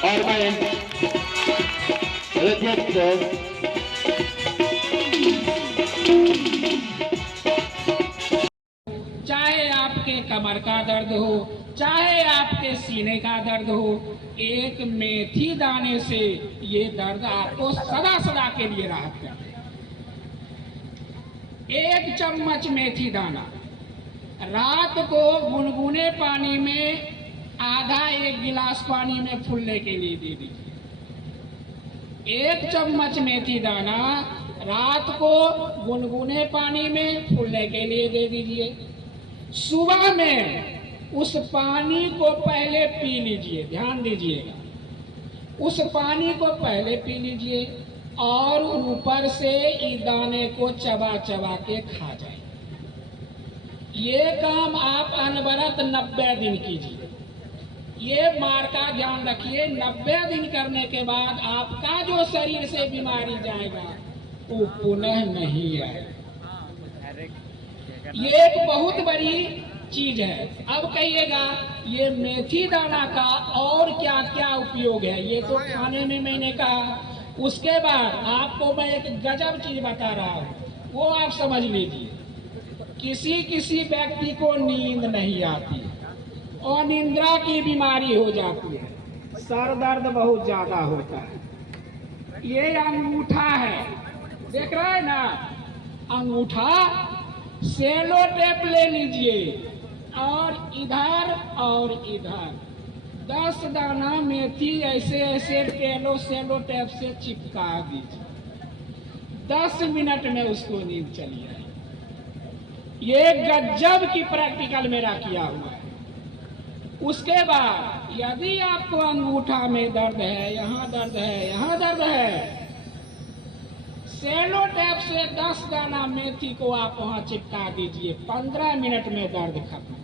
और मैं रजत चाहे आपके कमर का दर्द हो, चाहे आपके सीने का दर्द हो, एक मेथी दाने से ये दर्द आपको सदा सदा के लिए राहत कर देगा। 1 चम्मच मेथी दाना रात को गुनगुने पानी में आधा 1 गिलास पानी में फूलने के लिए दे दीजिए। 1 चम्मच मेथी दाना रात को गुनगुने पानी में फूलने के लिए दे दीजिए। सुबह में उस पानी को पहले पी लीजिए, ध्यान दीजिएगा, उस पानी को पहले पी लीजिए और ऊपर से इस दाने को चबा चबा के खा जाए। ये काम आप अनवरत 90 दिन कीजिए। ये मार का ध्यान रखिए, 90 दिन करने के बाद आपका जो शरीर से बीमारी जाएगा वो पुनः नहीं आएगा। ये एक बहुत बड़ी चीज है। अब कहिएगा ये मेथी दाना का और क्या क्या उपयोग है, ये तो खाने में मैंने कहा। उसके बाद आपको मैं एक गजब चीज बता रहा हूँ, वो आप समझ लीजिए। किसी किसी व्यक्ति को नींद नहीं आती, अनिद्रा की बीमारी हो जाती है, सर दर्द बहुत ज्यादा होता है। ये अंगूठा है, देख रहे हैं ना, अंगूठा सेलो टेप ले लीजिए और इधर 10 दाना मेथी ऐसे ऐसे सेलो टेप से चिपका दीजिए। 10 मिनट में उसको नींद चली आए। ये गजब की प्रैक्टिकल मेरा किया हुआ है। उसके बाद यदि आपको अंगूठा में दर्द है, यहाँ दर्द है, यहाँ दर्द है, सेलो टेप से 10 दाना मेथी को आप वहां चिपका दीजिए, 15 मिनट में दर्द खत्म।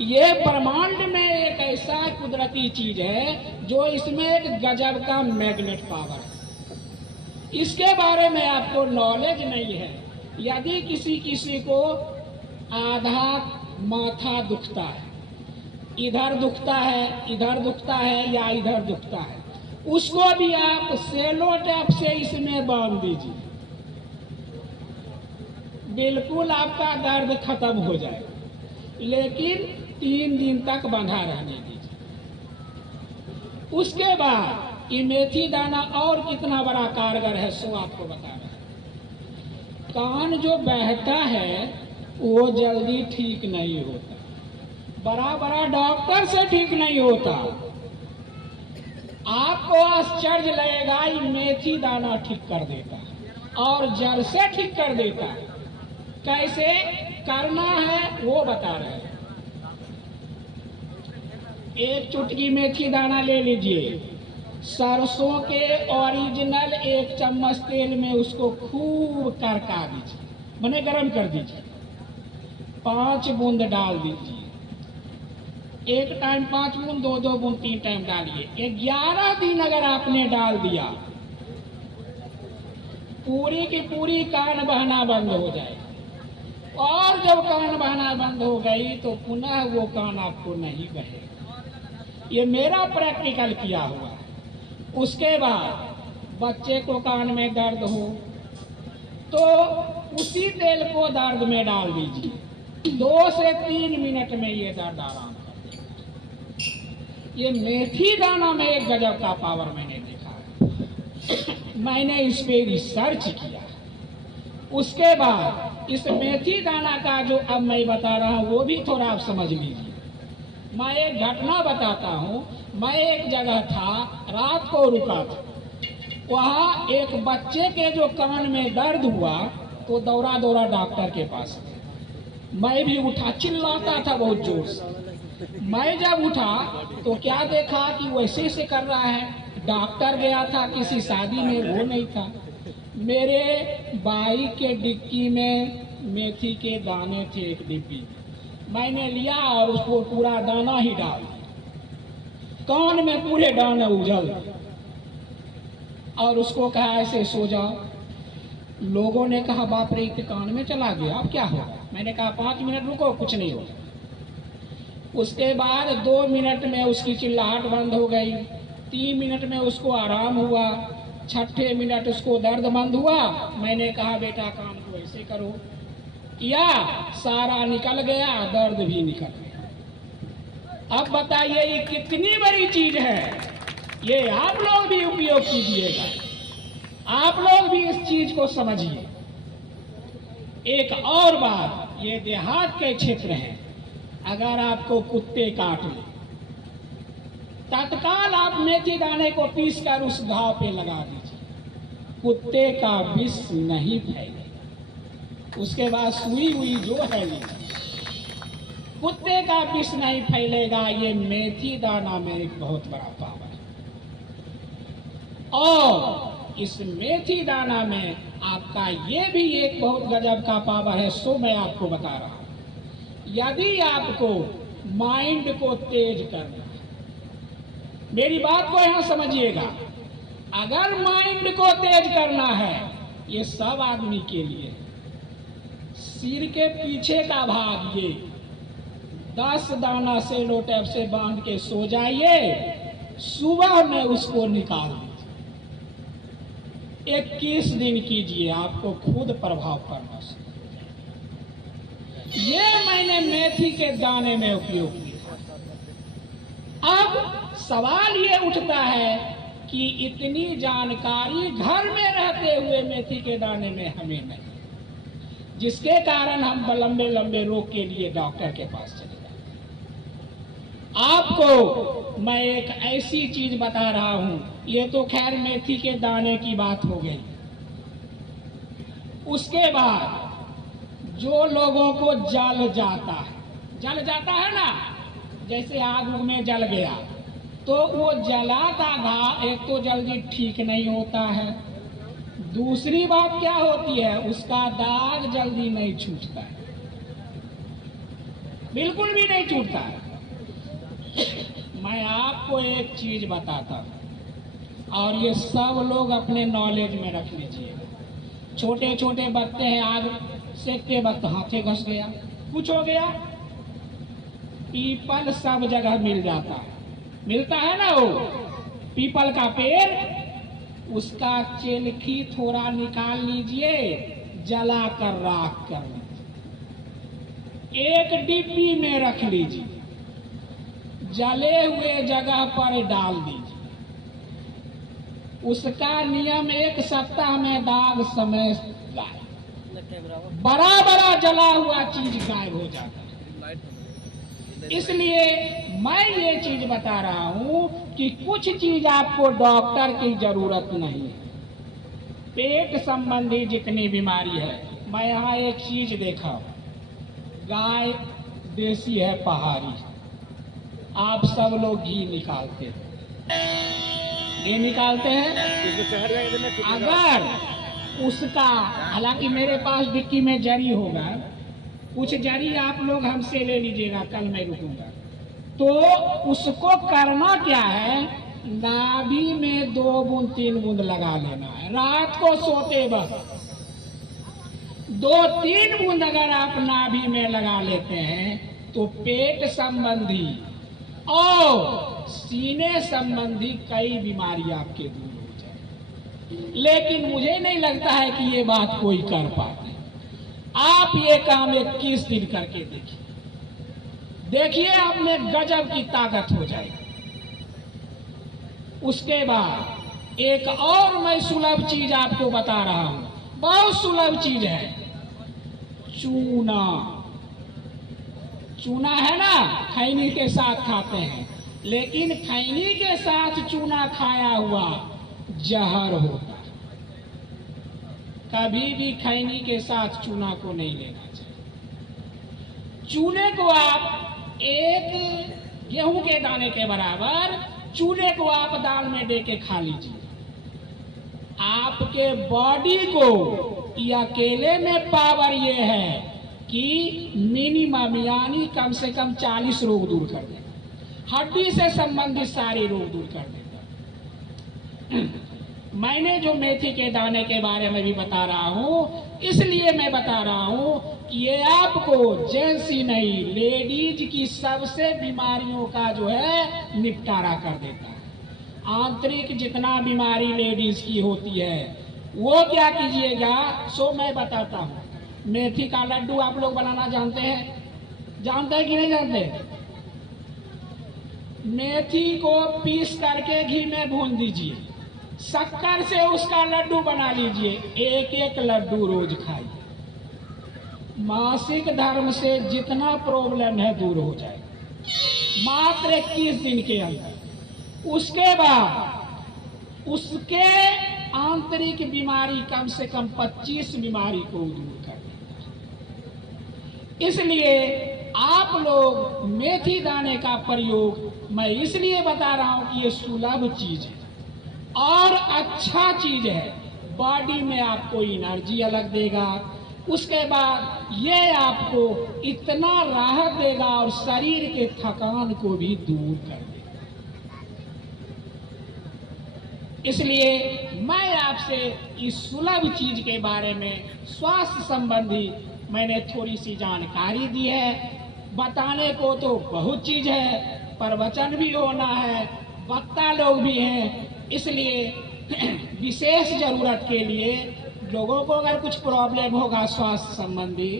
ये ब्रह्मांड में एक ऐसा कुदरती चीज है जो इसमें एक गजब का मैग्नेट पावर है। इसके बारे में आपको नॉलेज नहीं है। यदि किसी को आधा माथा दुखता है, इधर दुखता है, इधर दुखता है या इधर दुखता है, उसको भी आप सेलो टेप से इसमें बांध दीजिए, बिल्कुल आपका दर्द खत्म हो जाएगा। लेकिन 3 दिन तक बंधा रहने दीजिए। उसके बाद ये मेथी दाना और कितना बड़ा कारगर है सो आपको बता रहा है। कान जो बहता है वो जल्दी ठीक नहीं होता, बड़ा बड़ा डॉक्टर से ठीक नहीं होता। आपको आश्चर्य लगेगा, ये मेथी दाना ठीक कर देता है और जड़ से ठीक कर देता है। कैसे करना है वो बता रहे हैं। 1 चुटकी मेथी दाना ले लीजिए, सरसों के ओरिजिनल 1 चम्मच तेल में उसको खूब करका दीजिए, माने गरम कर दीजिए। 5 बूंद डाल दीजिए, एक टाइम 5 बूंद, 2 बूंद, 3 टाइम डालिए। 11 दिन अगर आपने डाल दिया, पूरी की पूरी कान बहना बंद हो जाए। और जब कान बहना बंद हो गई तो पुनः वो कान आपको नहीं बहेगा। ये मेरा प्रैक्टिकल किया हुआ है। उसके बाद बच्चे को कान में दर्द हो तो उसी तेल को दर्द में डाल दीजिए, 2 से 3 मिनट में ये दर्द आराम कर देगा। ये मेथी दाना में एक गजब का पावर मैंने देखा है। मैंने इस पे रिसर्च किया। उसके बाद इस मेथी दाना का जो अब मैं बता रहा हूँ वो भी थोड़ा आप समझ लीजिए। मैं एक घटना बताता हूँ। मैं एक जगह था, रात को रुका था, वहाँ एक बच्चे के जो कान में दर्द हुआ तो दौड़ा दौड़ा डॉक्टर के पास। मैं भी उठा, चिल्लाता था बहुत जोर से। मैं जब उठा तो क्या देखा कि वैसे से कर रहा है। डॉक्टर गया था किसी शादी में, वो नहीं था। मेरे बाइक के डिक्की में मेथी के दाने थे, एक डिब्बी। मैंने लिया और उसको पूरा दाना ही डाल दिया, कान में पूरे दाने उजल, और उसको कहा ऐसे सो जाओ। लोगों ने कहा बाप रे, कान में चला गया, अब क्या होगा? मैंने कहा 5 मिनट रुको, कुछ नहीं होगा। उसके बाद 2 मिनट में उसकी चिल्लाहट बंद हो गई, 3 मिनट में उसको आराम हुआ, छठे मिनट उसको दर्द बंद हुआ। मैंने कहा बेटा काम को ऐसे करो, किया, सारा निकल गया, दर्द भी निकल गया। अब बताइए ये कितनी बड़ी चीज है, ये आप लोग भी उपयोग कीजिएगा, आप लोग भी इस चीज को समझिए। एक और बात, ये देहात के क्षेत्र है, अगर आपको कुत्ते काट ले, तत्काल आप मेथी दाने को पीसकर उस घाव पे लगा दीजिए, कुत्ते का विष नहीं फैलेगा। उसके बाद सुई हुई जो है कुत्ते का विष नहीं फैलेगा। ये मेथी दाना में एक बहुत बड़ा पावर है। और इस मेथी दाना में आपका ये भी एक बहुत गजब का पावर है, सो मैं आपको बता रहा हूं। यदि आपको माइंड को तेज करना है, मेरी बात को यहां समझिएगा, अगर माइंड को तेज करना है, ये सब आदमी के लिए, सिर के पीछे का भाग ये 10 दाना सेलो टेप से बांध के सो जाइए, सुबह में उसको निकाल दीजिए, 21 दिन कीजिए, आपको खुद प्रभाव पड़ना शुरू। ये मैंने मेथी के दाने में उपयोग किया। अब सवाल ये उठता है कि इतनी जानकारी घर में रहते हुए मेथी के दाने में हमें नहीं, जिसके कारण हम लंबे लंबे रोग के लिए डॉक्टर के पास चले जाते हैं। आपको मैं एक ऐसी चीज बता रहा हूं, ये तो खैर मेथी के दाने की बात हो गई। उसके बाद जो लोगों को जल जाता है ना, जैसे आग में जल गया, तो वो जलाता घाव एक तो जल्दी ठीक नहीं होता है, दूसरी बात क्या होती है, उसका दाग जल्दी नहीं छूटता है, बिल्कुल भी नहीं छूटता है। मैं आपको एक चीज बताता हूं, और ये सब लोग अपने नॉलेज में रख लीजिएगा। छोटे छोटे बच्चे हैं, आग सेकते वक्त हाथे घस गया, कुछ हो गया, पीपल सब जगह मिल जाता है, मिलता है ना, वो पीपल का पेड़, उसका चिलखी थोड़ा निकाल लीजिए, जला कर राख कर लीजिए, एक डिब्बी में रख लीजिए, जले हुए जगह पर डाल दीजिए, उसका नियम 1 सप्ताह में दाग समय गायब, बड़ा बड़ा जला हुआ चीज गायब हो जाता है। इसलिए मैं ये चीज बता रहा हूं कि कुछ चीज आपको डॉक्टर की जरूरत नहीं है। पेट संबंधी जितनी बीमारी है, मैं यहाँ एक चीज देखा, गाय देसी है पहाड़ी, आप सब लोग घी निकालते हैं, घी निकालते हैं, अगर उसका, हालांकि मेरे पास डिक्की में जरी होगा, कुछ जरी आप लोग हमसे ले लीजिएगा, कल मैं रुकूंगा, तो उसको करना क्या है, नाभि में 2 बूंद 3 बूंद लगा लेना है, रात को सोते वक्त 2-3 बूंद अगर आप नाभि में लगा लेते हैं, तो पेट संबंधी और सीने संबंधी कई बीमारी आपके दूर हो जाए। लेकिन मुझे नहीं लगता है कि ये बात कोई कर पाते। आप ये काम 21 दिन करके देखिए, आप में गजब की ताकत हो जाएगी। उसके बाद एक और मैं सुलभ चीज आपको बता रहा हूं, बहुत सुलभ चीज है, चूना। चूना है ना, खैनी के साथ खाते हैं, लेकिन खैनी के साथ चूना खाया हुआ जहर होता है। कभी भी खैनी के साथ चूना को नहीं लेना चाहिए। चूने को आप एक गेहूं के दाने के बराबर चूने को आप दाल में दे के खा लीजिए, आपके बॉडी को ये अकेले में पावर ये है कि मिनिमम यानी कम से कम 40 रोग दूर कर देगा, हड्डी से संबंधित सारे रोग दूर कर देगा। मैंने जो मेथी के दाने के बारे में भी बता रहा हूं, इसलिए मैं बता रहा हूं कि ये आपको जेंट्स ही नहीं, लेडीज की सबसे बीमारियों का जो है निपटारा कर देता है। आंतरिक जितना बीमारी लेडीज की होती है वो क्या कीजिएगा, सो मैं बताता हूं। मेथी का लड्डू आप लोग बनाना जानते हैं? जानते हैं कि नहीं जानते? मेथी को पीस करके घी में भून दीजिए, शक्कर से उसका लड्डू बना लीजिए, एक एक लड्डू रोज खाइए। मासिक धर्म से जितना प्रॉब्लम है दूर हो जाएगा मात्र 21 दिन के अंदर। उसके बाद उसके आंतरिक बीमारी कम से कम 25 बीमारी को दूर कर देगा। इसलिए आप लोग मेथी दाने का प्रयोग मैं इसलिए बता रहा हूं कि ये सुलभ चीज है और अच्छा चीज है। बॉडी में आपको एनर्जी अलग देगा, उसके बाद ये आपको इतना राहत देगा और शरीर के थकान को भी दूर कर देगा। इसलिए मैं आपसे इस सुलभ चीज के बारे में स्वास्थ्य संबंधी मैंने थोड़ी सी जानकारी दी है। बताने को तो बहुत चीज है, प्रवचन भी होना है, वक्ता लोग भी हैं, इसलिए विशेष जरूरत के लिए लोगों को अगर कुछ प्रॉब्लम होगा स्वास्थ्य संबंधी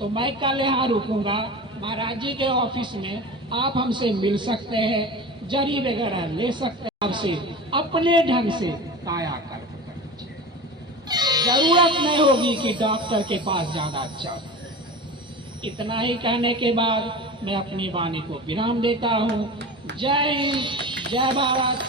तो मैं कल यहाँ रुकूंगा महाराज जी के ऑफिस में, आप हमसे मिल सकते हैं, जरी वगैरह ले सकते हैं, आपसे अपने ढंग से कायाकल्प कर लीजिए। जरूरत नहीं होगी कि डॉक्टर के पास जाना चाहिए। इतना ही कहने के बाद मैं अपनी वाणी को विराम देता हूँ। जय हिंद, जय भारत।